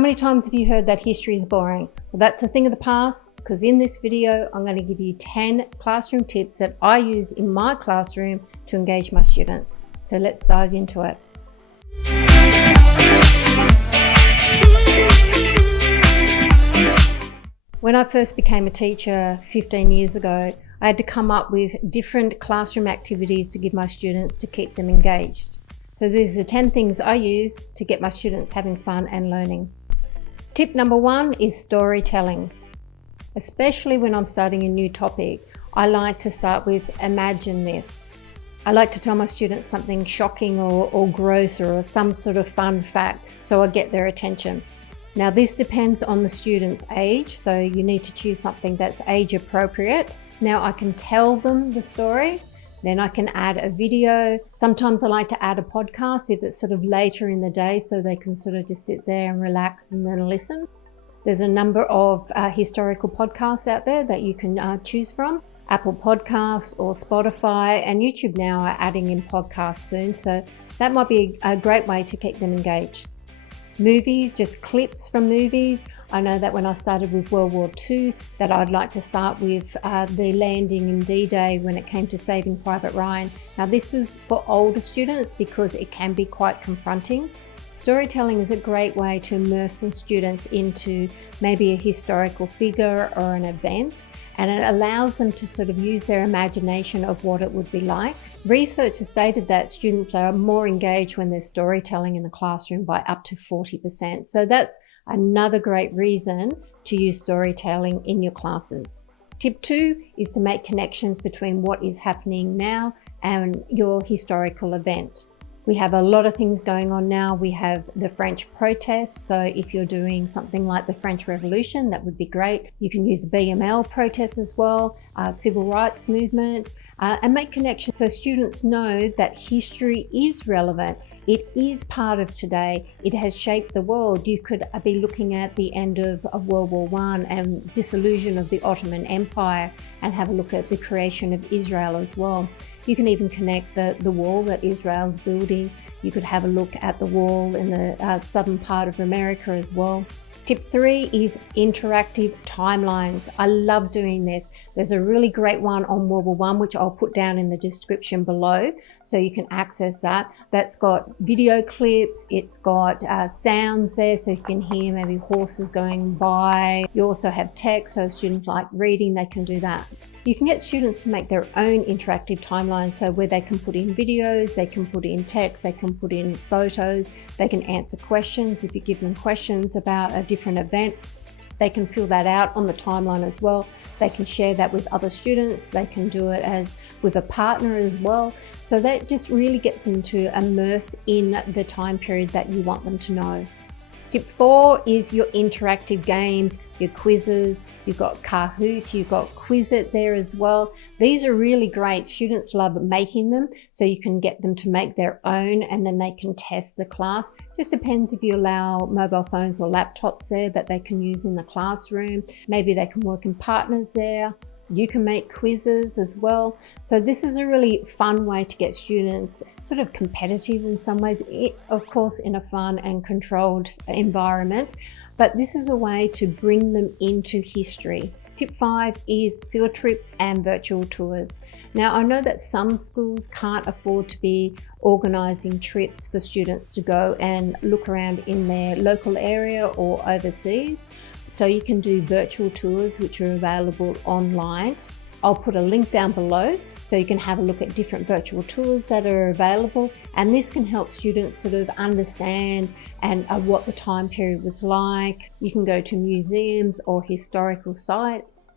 many times have you heard that history is boring? Well, that's a thing of the past, because in this video, I'm going to give you 10 classroom tips that I use in my classroom to engage my students. So let's dive into it. When I first became a teacher 15 years ago, I had to come up with different classroom activities to give my students to keep them engaged. So these are the 10 things I use to get my students having fun and learning. Tip number 1 is storytelling. Especially when I'm starting a new topic, I like to start with imagine this. I like to tell my students something shocking or gross or some sort of fun fact so I get their attention. Now this depends on the student's age, so you need to choose something that's age appropriate. Now I can tell them the story, then I can add a video. Sometimes I like to add a podcast if it's sort of later in the day so they can sort of just sit there and relax and then listen. There's a number of historical podcasts out there that you can choose from. Apple Podcasts or Spotify, and YouTube now are adding in podcasts soon, so that might be a great way to keep them engaged. Movies, just clips from movies. I know that when I started with World War II that I'd like to start with the landing in D-Day when it came to Saving Private Ryan. Now this was for older students because it can be quite confronting. Storytelling is a great way to immerse some students into maybe a historical figure or an event, and it allows them to sort of use their imagination of what it would be like. Research has stated that students are more engaged when there's storytelling in the classroom by up to 40%. So that's another great reason to use storytelling in your classes. Tip 2 is to make connections between what is happening now and your historical event. We have a lot of things going on now. We have the French protests. So if you're doing something like the French Revolution, that would be great. You can use the BML protests as well, civil rights movement, and make connections so students know that history is relevant. It is part of today. It has shaped the world. You could be looking at the end of World War I and dissolution of the Ottoman Empire and have a look at the creation of Israel as well. You can even connect the wall that Israel's building. You could have a look at the wall in the southern part of America as well. Tip 3 is interactive timelines. I love doing this. There's a really great one on World War I, which I'll put down in the description below, so you can access that. That's got video clips, it's got sounds there, so you can hear maybe horses going by. You also have text, so students like reading, they can do that. You can get students to make their own interactive timelines, so where they can put in videos, they can put in text, they can put in photos, they can answer questions. If you give them questions about a different event, they can fill that out on the timeline as well. They can share that with other students. They can do it as with a partner as well. So that just really gets them to immerse in the time period that you want them to know. Tip 4 is your interactive games, your quizzes. You've got Kahoot, you've got Quizlet there as well. These are really great. Students love making them, so you can get them to make their own and then they can test the class. Just depends if you allow mobile phones or laptops there that they can use in the classroom. Maybe they can work in partners there. You can make quizzes as well. So this is a really fun way to get students sort of competitive in some ways, of course in a fun and controlled environment, but this is a way to bring them into history. Tip 5 is field trips and virtual tours. Now I know that some schools can't afford to be organising trips for students to go and look around in their local area or overseas. So you can do virtual tours which are available online. I'll put a link down below so you can have a look at different virtual tours that are available, and this can help students sort of understand and what the time period was like. You can go to museums or historical sites.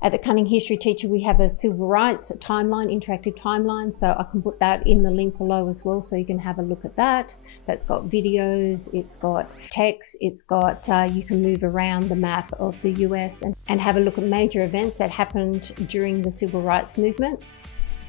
At the Cunning History Teacher, we have a civil rights timeline, interactive timeline, so I can put that in the link below as well so you can have a look at that. That's got videos, it's got text, it's got, you can move around the map of the US and have a look at major events that happened during the civil rights movement.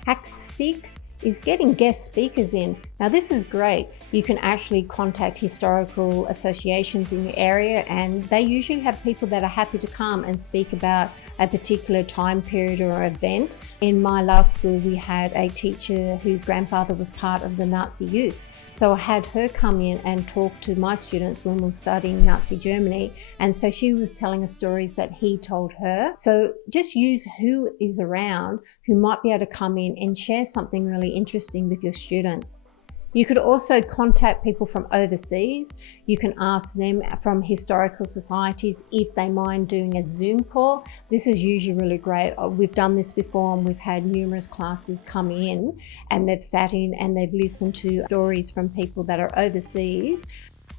Hack 6 is getting guest speakers in. Now this is great. You can actually contact historical associations in your area and they usually have people that are happy to come and speak about a particular time period or event. In my last school we had a teacher whose grandfather was part of the Nazi youth, So I had her come in and talk to my students when we were studying Nazi Germany. And so she was telling us stories that he told her. So just use who is around who might be able to come in and share something really interesting with your students. You could also contact people from overseas. You can ask them from historical societies if they mind doing a Zoom call. This is usually really great. We've done this before and we've had numerous classes come in and they've sat in and they've listened to stories from people that are overseas.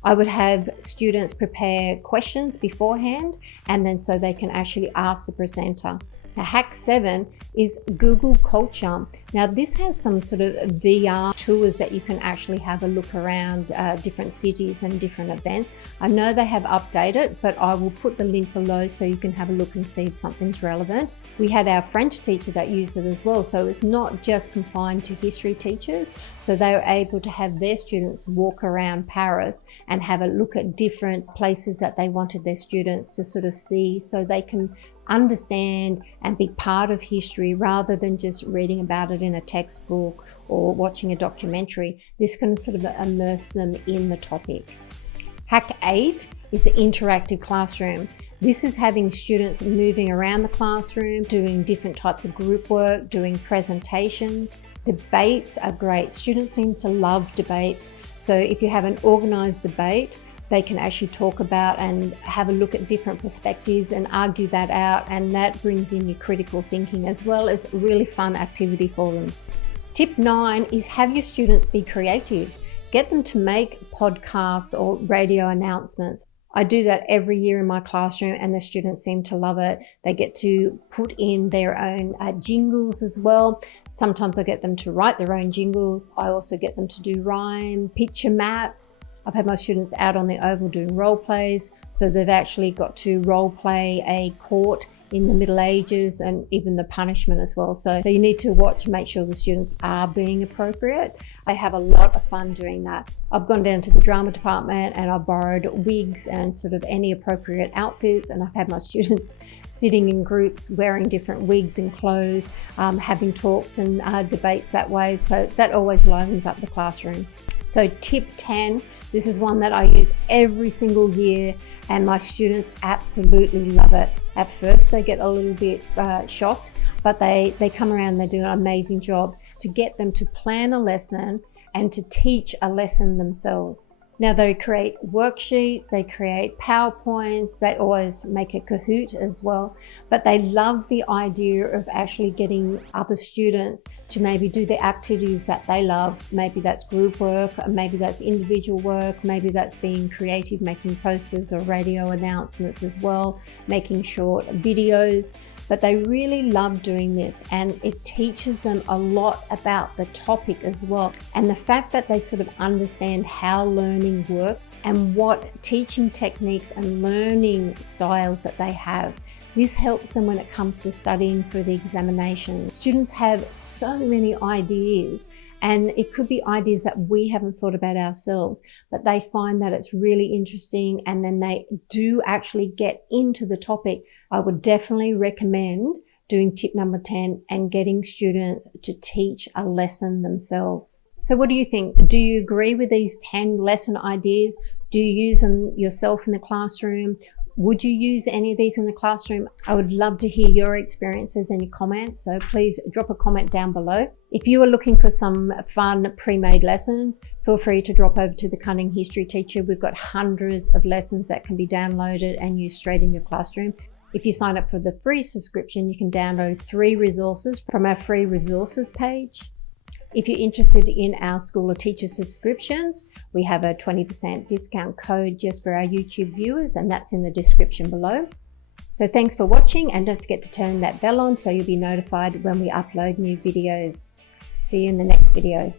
I would have students prepare questions beforehand and then so they can actually ask the presenter. Now, hack 7 is Google Culture. Now this has some sort of VR tours that you can actually have a look around different cities and different events. I know they have updated, but I will put the link below so you can have a look and see if something's relevant. We had our French teacher that used it as well, so it's not just confined to history teachers. So they were able to have their students walk around Paris and have a look at different places that they wanted their students to sort of see so they can understand and be part of history rather than just reading about it in a textbook or watching a documentary. This can sort of immerse them in the topic. Hack 8 is the interactive classroom. This is having students moving around the classroom, doing different types of group work, doing presentations. Debates are great. Students seem to love debates. So if you have an organised debate, they can actually talk about and have a look at different perspectives and argue that out, and that brings in your critical thinking as well as a really fun activity for them. Tip 9 is have your students be creative. Get them to make podcasts or radio announcements. I do that every year in my classroom and the students seem to love it. They get to put in their own jingles as well. Sometimes I get them to write their own jingles. I also get them to do rhymes, picture maps. I've had my students out on the oval doing role plays, so they've actually got to role play a court in the Middle Ages and even the punishment as well. So you need to watch, make sure the students are being appropriate. I have a lot of fun doing that. I've gone down to the drama department and I've borrowed wigs and sort of any appropriate outfits, and I've had my students sitting in groups wearing different wigs and clothes, having talks and debates that way. So that always livens up the classroom. So tip 10, this is one that I use every single year and my students absolutely love it. At first they get a little bit shocked, but they come around and they do an amazing job to get them to plan a lesson and to teach a lesson themselves. Now they create worksheets, they create PowerPoints, they always make a Kahoot as well, but they love the idea of actually getting other students to maybe do the activities that they love. Maybe that's group work, maybe that's individual work, maybe that's being creative, making posters or radio announcements as well, making short videos. But they really love doing this and it teaches them a lot about the topic as well. And the fact that they sort of understand how learning works and what teaching techniques and learning styles that they have. This helps them when it comes to studying for the examination. Students have so many ideas, and it could be ideas that we haven't thought about ourselves, but they find that it's really interesting and then they do actually get into the topic. I would definitely recommend doing tip number 10 and getting students to teach a lesson themselves. So what do you think? Do you agree with these 10 lesson ideas? Do you use them yourself in the classroom? Would you use any of these in the classroom? I would love to hear your experiences and your comments, so please drop a comment down below. If you are looking for some fun pre-made lessons, feel free to drop over to the Cunning History Teacher. We've got hundreds of lessons that can be downloaded and used straight in your classroom. If you sign up for the free subscription, you can download 3 resources from our free resources page. If you're interested in our School of Teacher subscriptions, we have a 20% discount code just for our YouTube viewers, and that's in the description below. So thanks for watching, and don't forget to turn that bell on so you'll be notified when we upload new videos. See you in the next video.